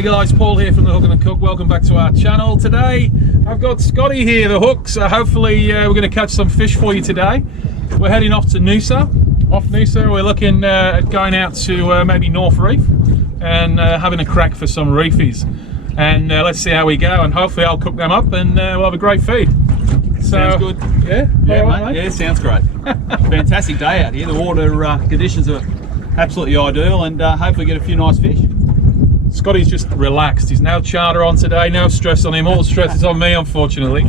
Hey guys, Paul here from The Hook and the Cook. Welcome back to our channel. Today I've got Scotty here, the hook, so hopefully we're going to catch some fish for you today. We're heading off to Noosa. Off Noosa we're looking at going out to maybe North Reef and having a crack for some reefies. And let's see how we go, and hopefully I'll cook them up and we'll have a great feed. So, sounds good. Yeah? Yeah, Right, mate. Yeah, sounds great. Fantastic day out here. The water conditions are absolutely ideal, and hopefully get a few nice fish. Scotty's just relaxed. He's now charter on today, no stress on him. All the stress is on me, unfortunately.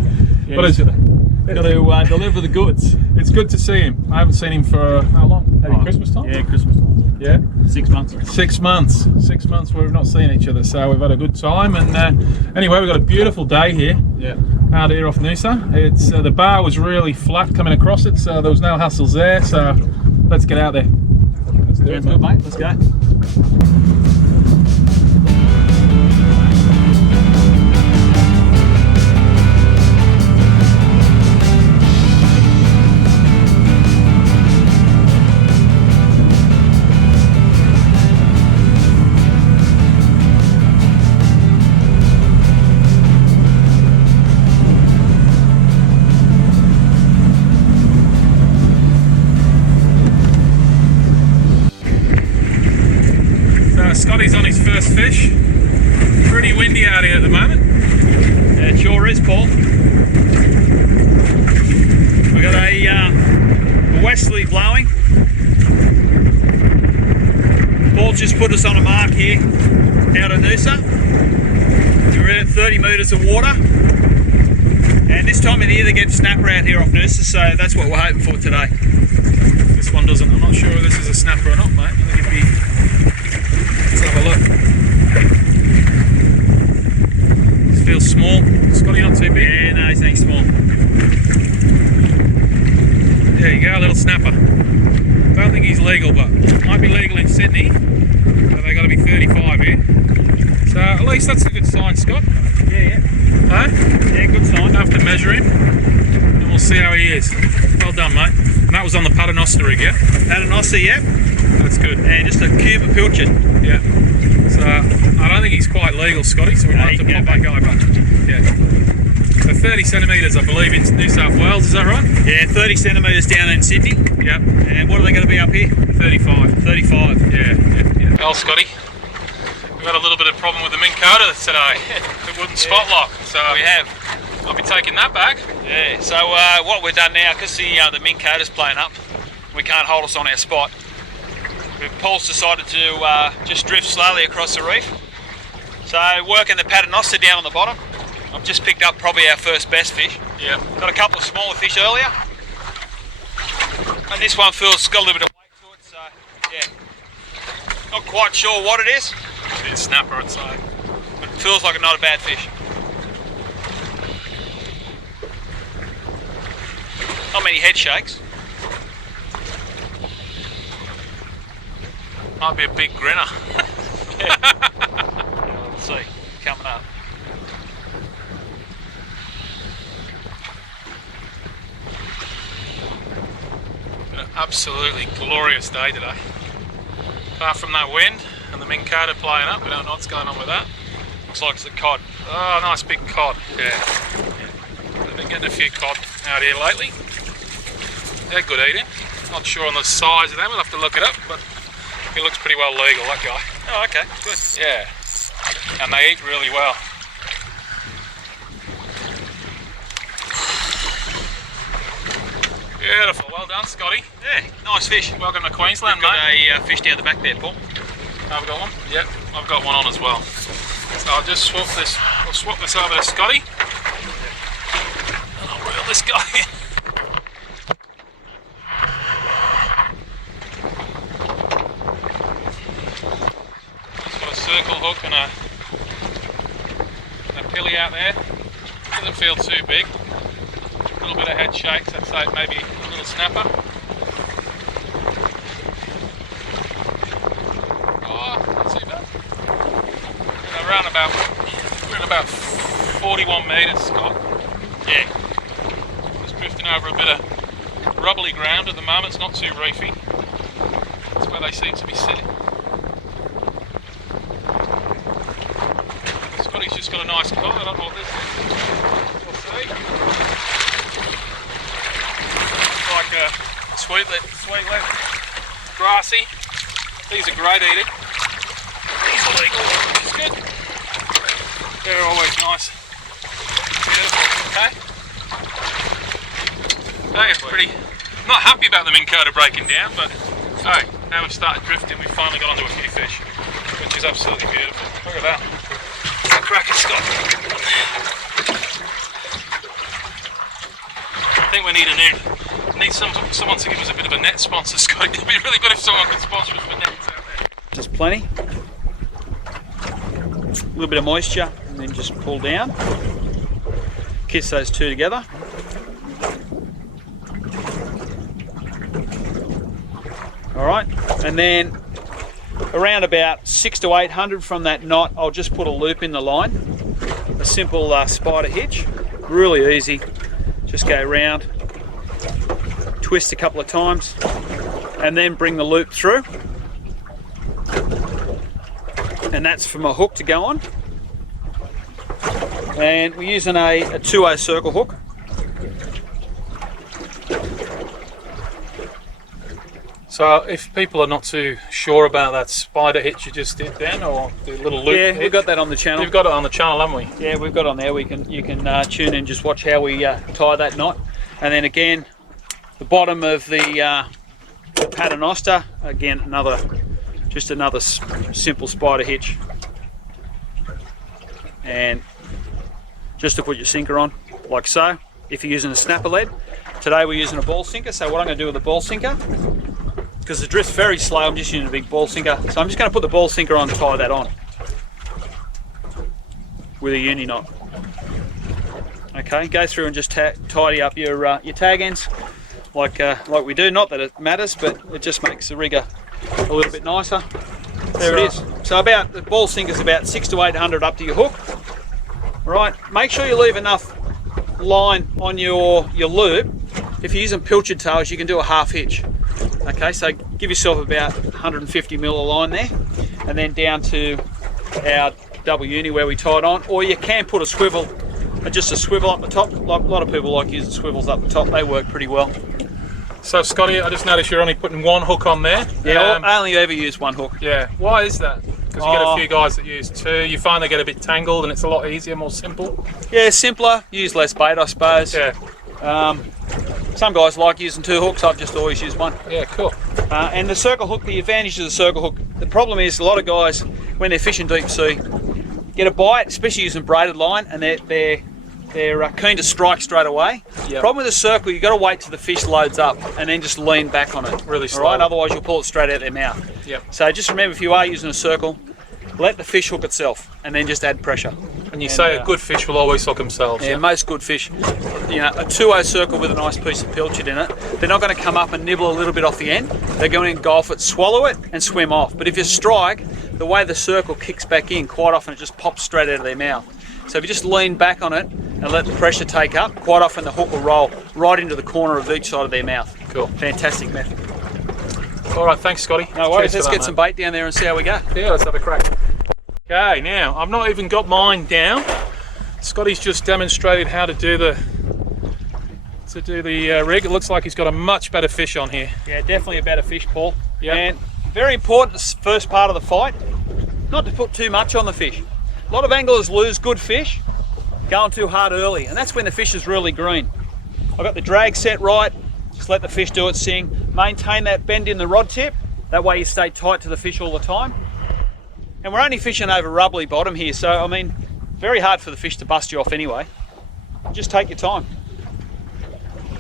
Yeah, But it's got to deliver the goods. It's good to see him. I haven't seen him for how long? Maybe Christmas time? Yeah, Christmas time. Yeah? 6 months. 6 months. 6 months where we've not seen each other, so we've had a good time. And anyway, we've got a beautiful day here. Yeah. Out here off Noosa. It's the bar was really flat coming across it, so there was no hassles there. So let's get out there. Let's do it, Sounds good, mate. Let's go. Scotty's on his first fish. Pretty windy out here at the moment. Yeah, it sure is, Paul. We've got a westerly blowing. Paul just put us on a mark here out of Noosa. We're at 30 metres of water. And this time of the year they get snapper out here off Noosa, so that's what we're hoping for today. This one doesn't. I'm not sure if this is a snapper or not, mate. I think it'd be. Let's have a look. This feels small. Scotty, not too big? Yeah, no, he's ain't small. There you go, a little snapper. Don't think he's legal, but might be legal in Sydney. But they got to be 35 here. So at least that's a good sign, Scott. Yeah. Huh? Yeah, good sign. Have to measure him, and we'll see how he is. Well done, mate. And that was on the Paternoster rig, yeah? Paternoster, yeah. That's good. And just a cube of pilchard. Yeah. So I don't think he's quite legal, Scotty, so we might have to pop that guy back. Yeah. So 30 centimetres, I believe, in New South Wales, is that right? Yeah, 30 centimetres down in Sydney. Yeah. And what are they going to be up here? 35. 35. Yeah. Well, Scotty, we've had a little bit of problem with the Minn Kota today. It wouldn't spot lock, so We have. I'll be taking that back. Yeah, so what we've done now, because the Minn Kota's playing up, we can't hold us on our spot. Paul's decided to just drift slowly across the reef. So working the Paternoster down on the bottom. I've just picked up probably our first best fish. Yeah. Got a couple of smaller fish earlier. And this one feels got a little bit of weight to it, so yeah. Not quite sure what it is. It's snapper, I'd say. But it feels like not a bad fish. Not many head shakes. Might be a big grinner. Yeah. We'll see. Coming up. An absolutely glorious day today. Apart from that wind and the Minn Kota playing up, we don't know what's going on with that. Looks like it's a cod. Oh, nice big cod. Yeah. I've been getting a few cod out here lately. They're good eating. Not sure on the size of them, we'll have to look it up, but he looks pretty well legal, that guy. Oh, okay, good. Yeah. And they eat really well. Beautiful, well done, Scotty. Yeah, nice fish. Welcome to Queensland, Got mate. a fish down the back there, Paul. I've got one? Yep, I've got one on as well. So I'll just swap this, I'll swap this over to Scotty. And I'll reel this guy in. Just got a circle hook and a pilly out there. Doesn't feel too big. A little bit of head shakes, I'd say maybe a little snapper. Oh, not too bad. We're in about 41 metres, Scott. Yeah. Just drifting over a bit of rubbly ground at the moment. It's not too reefy. That's where they seem to be sitting. just got a nice cut. I don't know what this is. We'll see. It's like a sweet lip, grassy. These are great eating. These are legal, which is good. They're always nice. Beautiful, okay? Okay, pretty, not happy about the mink coder breaking down, but hey, now we've started drifting, we've finally got onto a few fish, which is absolutely beautiful. Look at that. Cracker Scott. I think we need someone to give us a bit of a net sponsor, Scott. It'd be really good if someone could sponsor us for nets out there. Just plenty. A little bit of moisture, and then just pull down. Kiss those two together. All right, and then around about 600 to 800 from that knot, I'll just put a loop in the line. A simple spider hitch, really easy. Just go around, twist a couple of times, and then bring the loop through. And that's for my hook to go on. And we're using a 2/0 circle hook. So if people are not too sure about that spider hitch you just did then, or the little loop Yeah, hitch, we've got that on the channel. We've got it on the channel, haven't we? Yeah, we've got it on there. You can tune in and just watch how we tie that knot. And then again, the bottom of the paternoster, again another simple spider hitch. And just to put your sinker on, like so. If you're using a snapper lead, today we're using a ball sinker. So what I'm going to do with the ball sinker, because the drift's very slow, I'm just using a big ball sinker. So I'm just going to put the ball sinker on and tie that on with a uni knot. Okay, go through and just tidy up your tag ends like we do. Not that it matters, but it just makes the rigger a little bit nicer. There it is. So the ball sinker's about 600 to 800 up to your hook. Right, make sure you leave enough line on your loop. If you're using pilchard tails, you can do a half hitch. Okay, so give yourself about 150 mil of line there, and then down to our double uni where we tied on, or you can put just a swivel up the top. A lot of people like using swivels up the top. They work pretty well. So Scotty, I just noticed you're only putting one hook on there. Yeah, I only ever use one hook. Yeah, why is that? Because you get a few guys that use two. You find they get a bit tangled and it's a lot easier, more simple. Yeah, simpler, use less bait, I suppose. Yeah. Some guys like using two hooks. I've just always used one. Yeah, cool. And the circle hook, the advantage of the circle hook, the problem is a lot of guys, when they're fishing deep sea, get a bite, especially using braided line, and they're keen to strike straight away. Yep. Problem with the circle, you've got to wait till the fish loads up and then just lean back on it. Really slow. All right? Otherwise you'll pull it straight out their mouth. Yep. So just remember, if you are using a circle, let the fish hook itself and then just add pressure. And you say a good fish will always hook themselves. Yeah, most good fish, a 2/0 circle with a nice piece of pilchard in it, they're not going to come up and nibble a little bit off the end. They're going to engulf it, swallow it and swim off. But if you strike, the way the circle kicks back in, quite often it just pops straight out of their mouth. So if you just lean back on it and let the pressure take up, quite often the hook will roll right into the corner of each side of their mouth. Cool. Fantastic method. All right, thanks Scotty. No worries, let's get some bait down there and see how we go. Yeah, let's have a crack. Okay, now I've not even got mine down. Scotty's just demonstrated how to do the rig. It looks like he's got a much better fish on here. Yeah, definitely a better fish, Paul. Yeah. And very important, this first part of the fight, not to put too much on the fish. A lot of anglers lose good fish going too hard early, and that's when the fish is really green. I've got the drag set right, just let the fish do its thing. Maintain that bend in the rod tip, that way you stay tight to the fish all the time. And we're only fishing over rubbly bottom here, so I mean, very hard for the fish to bust you off anyway. Just take your time.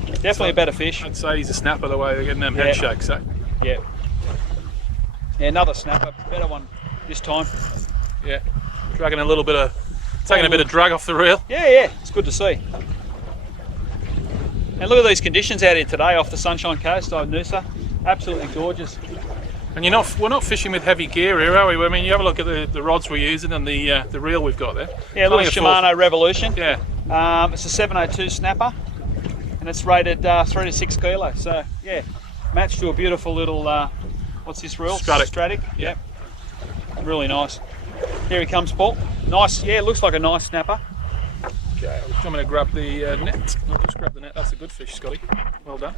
Definitely a better fish. I'd say he's a snapper the way they're getting them head shakes. So. Yeah. Yeah, another snapper, better one this time. Yeah, taking a bit of drag off the reel. Yeah, it's good to see. And look at these conditions out here today off the Sunshine Coast of Noosa. Absolutely gorgeous. And we're not fishing with heavy gear here, are we? I mean, you have a look at the rods we're using and the reel we've got there. Yeah, a little Shimano Revolution. Yeah. It's a 702 snapper, and it's rated 3 to 6 kilos. So yeah, matched to a beautiful little what's this reel? Stratic. Stratic. Yep. Really nice. Here he comes, Paul. Nice, yeah, looks like a nice snapper. Okay, I'm going to grab the net. I'll just grab the net. That's a good fish, Scotty. Well done.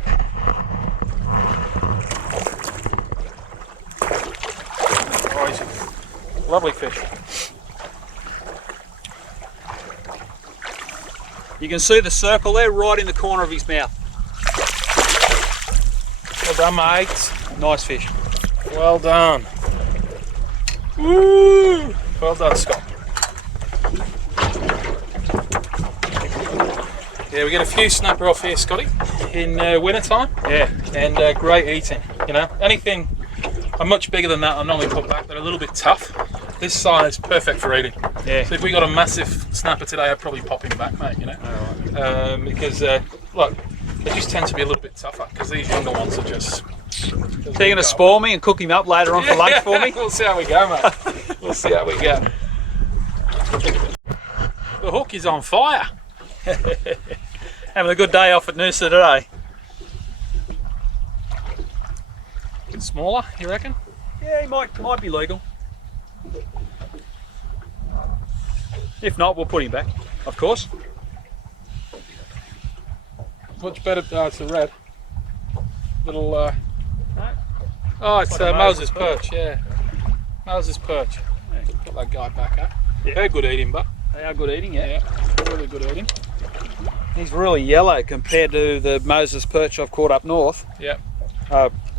Oh, he's a lovely fish. You can see the circle there right in the corner of his mouth. Well done, mate. Nice fish. Well done. Woo! Well done, Scott. Yeah, we get a few snapper off here, Scotty, in winter time. Yeah. And great eating, you know. Anything much bigger than that I normally put back. They're a little bit tough. This size, perfect for eating. Yeah. So if we got a massive snapper today, I'd probably pop him back, mate, you know. Because, look, they just tend to be a little bit tougher because these younger ones are just... So you're going to spoil me and cook him up later on for lunch for me? We'll see how we go, mate. We'll see how we go. The hook is on fire. Having a good day off at Noosa today. Bit smaller, you reckon? Yeah, he might be legal. If not, we'll put him back, of course. Much better. Oh, it's a red. Little. No. Oh, it's Like a Moses Moses perch. Yeah, Moses perch. Yeah. Put that guy back up. Yeah. Very good eating, but They are good eating, yeah. yeah, really good eating. He's really yellow compared to the Moses perch I've caught up north. Yeah.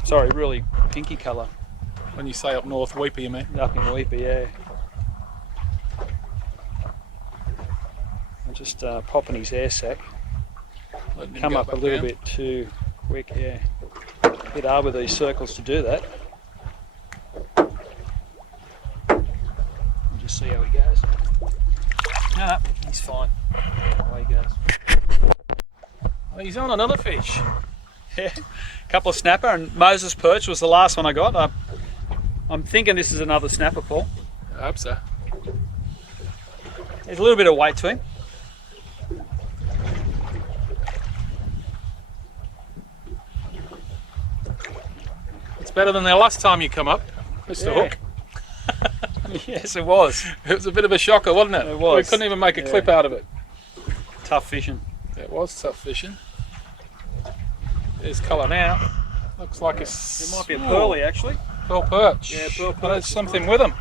Sorry, really pinky colour. When you say up north, weepy, you mean? Up in Weeper, yeah. I'm just popping his air sac. Letting him Come go up a back little down. bit too quick, yeah. A bit hard with these circles to do that. We'll just see how he goes. No, he's fine. Away he goes. Oh, he's on another fish. Yeah, couple of snapper, and Moses perch was the last one I got. I'm thinking this is another snapper, Paul. I hope so. There's a little bit of weight to him. It's better than the last time you come up, Mr. Yeah. Hook. Yes, it was. It was a bit of a shocker, wasn't it? It was. We couldn't even make a Yeah. clip out of it. Tough fishing. It was tough fishing. There's colour now. Looks like it's... It might be a pearly, actually. Pearl perch. Yeah, pearl But perch there's is something with them.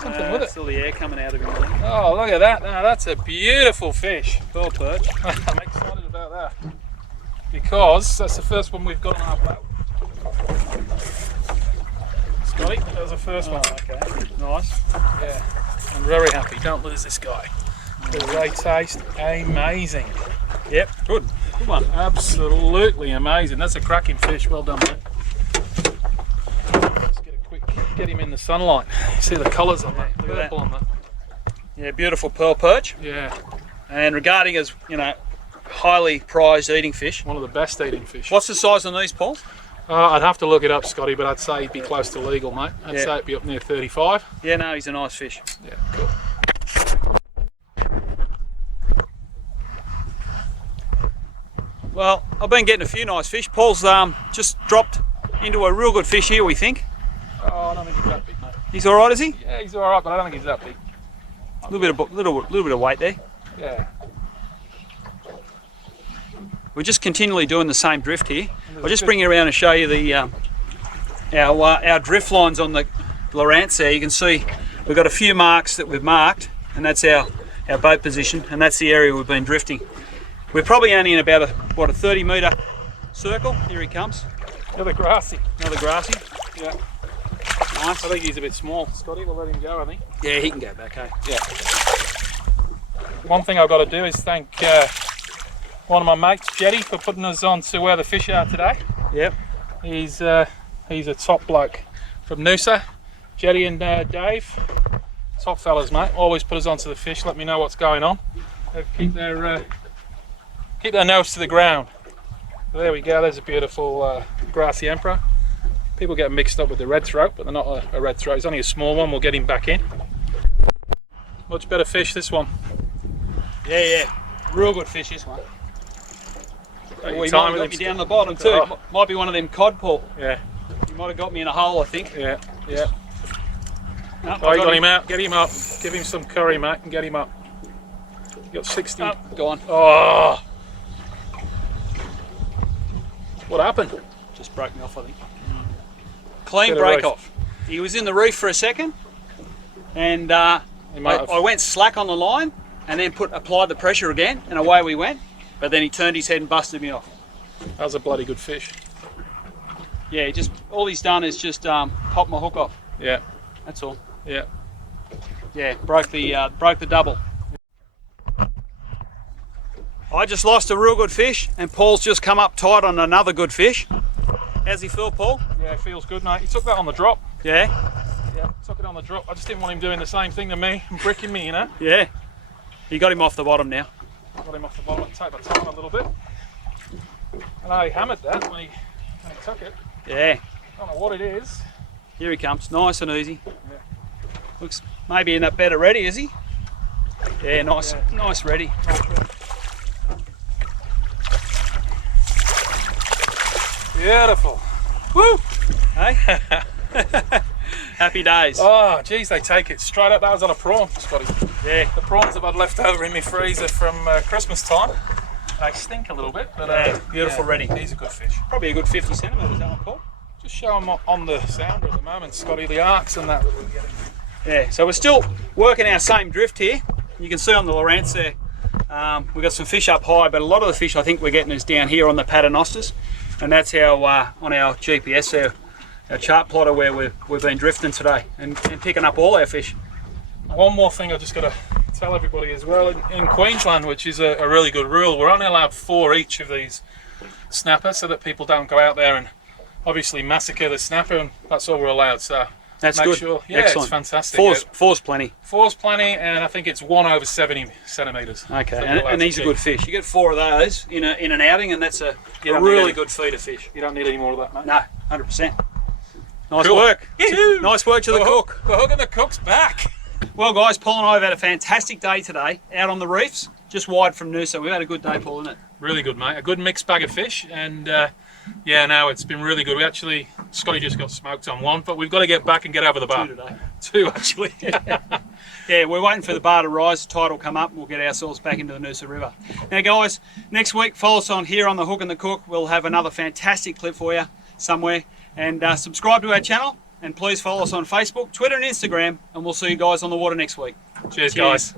Something with it. Still the air coming out of him, I think. Oh, look at that. Now, that's a beautiful fish. Pearl perch. I'm excited about that. Because that's the first one we've got on our boat. Scotty, that was the first one. Okay, nice. Yeah, I'm very happy. Don't lose this guy. They taste amazing. Yep, good. Good one. Absolutely amazing. That's a cracking fish. Well done, mate. Let's get him in the sunlight. See the colours on that. Look at that. Purple on that. Yeah, beautiful pearl perch. Yeah, And regarding as, highly prized eating fish. one of the best eating fish. What's the size on these, Paul? I'd have to look it up, Scotty, but I'd say he'd be close to legal, mate. I'd Yeah. say it'd be up near 35. Yeah, no, he's a nice fish. Yeah, cool. Well, I've been getting a few nice fish. Paul's just dropped into a real good fish here, we think. Oh, I don't think he's that big, mate. He's all right, is he? Yeah, he's all right, but I don't think he's that big. A little bit of weight there. Yeah. We're just continually doing the same drift here. I'll just bring you around and show you the our drift lines on the Lowrance there. You can see we've got a few marks that we've marked, and that's our boat position, and that's the area we've been drifting. We're probably only in about a 30 metre circle. Here he comes. Another grassy. Another grassy. Yeah. Nice. I think he's a bit small, Scotty. We'll let him go, I think. Yeah, he can go back, hey? Yeah. One thing I've got to do is thank one of my mates, Jetty, for putting us on to where the fish are today. Yep. He's a top bloke from Noosa. Jetty and Dave, top fellas, mate. Always put us onto the fish. Let me know what's going on. Keep their nose to the ground. There we go. There's a beautiful grassy emperor. People get mixed up with the red throat, but they're not a red throat. It's only a small one. We'll get him back in. Much better fish, this one. Yeah. Real good fish, this one. Take Oh, your he time might with have got him. me down the bottom too. Oh. Might be one of them cod, Paul. Yeah, He might have got me in a hole, I think. yeah. No, Oh, you got him out. Get him up. Give him some curry, mate, and get him up. You got 60. Oh, go on. Oh. What happened? Just broke me off, I think. Clean Bit of break reef. off. He was in the reef for a second, and He might have- I went slack on the line, and then applied the pressure again, and away we went. But then he turned his head and busted me off. That was a bloody good fish. Yeah, all he's done is just pop my hook off. Yeah, That's all. yeah. Yeah, broke the double. I just lost a real good fish, and Paul's just come up tight on another good fish. How's he feel, Paul? Yeah, it feels good, mate. He took that on the drop. Yeah? Yeah, took it on the drop. I just didn't want him doing the same thing to me and bricking me, you know. Yeah. You got him off the bottom now. Got him off the bottom, take my time a little bit. And I hammered that when he took it. Yeah. I don't know what it is. Here he comes, nice and easy. Yeah. Looks maybe in that better ready, is he? Yeah, nice, nice ready. Beautiful. Woo! Hey? Happy days. Oh, geez, they take it straight up. That was on a prawn, Scotty. Yeah. The prawns that I'd left over in my freezer from Christmas time. They stink a little bit, but Beautiful ready. He's a good fish. Probably a good 50 centimetres, that one, Paul. Just show them on the sounder at the moment, Scotty, the arcs and that we're getting. Yeah, so we're still working our same drift here. You can see on the Lowrance there, we've got some fish up high, but a lot of the fish I think we're getting is down here on the paternosters, and that's how on our GPS there, our chart plotter where we've been drifting today and picking up all our fish. One more thing I just got to tell everybody as well, in Queensland, which is a really good rule, we're only allowed 4 each of these snappers so that people don't go out there and obviously massacre the snapper, and that's all we're allowed. So That's make good. Sure, yeah, Excellent. it's fantastic. Four's plenty. 4's plenty, and I think it's 1 over 70 centimetres. Okay, So and these are good fish. You get 4 of those in an outing, and that's a don't really need good feed of fish. You don't need any more of that, mate. No, 100%. Nice Cool. work. Yoo-hoo. Nice work to the cook. We're hooking the cook's back. Well, guys, Paul and I have had a fantastic day today out on the reefs, just wide from Noosa. We've had a good day, Paul, isn't it? Really good, mate. A good mixed bag of fish, and yeah, no, it's been really good. We actually, Scotty just got smoked on 1, but we've got to get back and get over the bar. 2 today. 2 actually. Yeah, we're waiting for the bar to rise, the tide will come up, and we'll get ourselves back into the Noosa River. Now, guys, next week, follow us on here on The Hook and the Cook. We'll have another fantastic clip for you somewhere. And subscribe to our channel, and please follow us on Facebook, Twitter, and Instagram, and we'll see you guys on the water next week. Cheers, guys.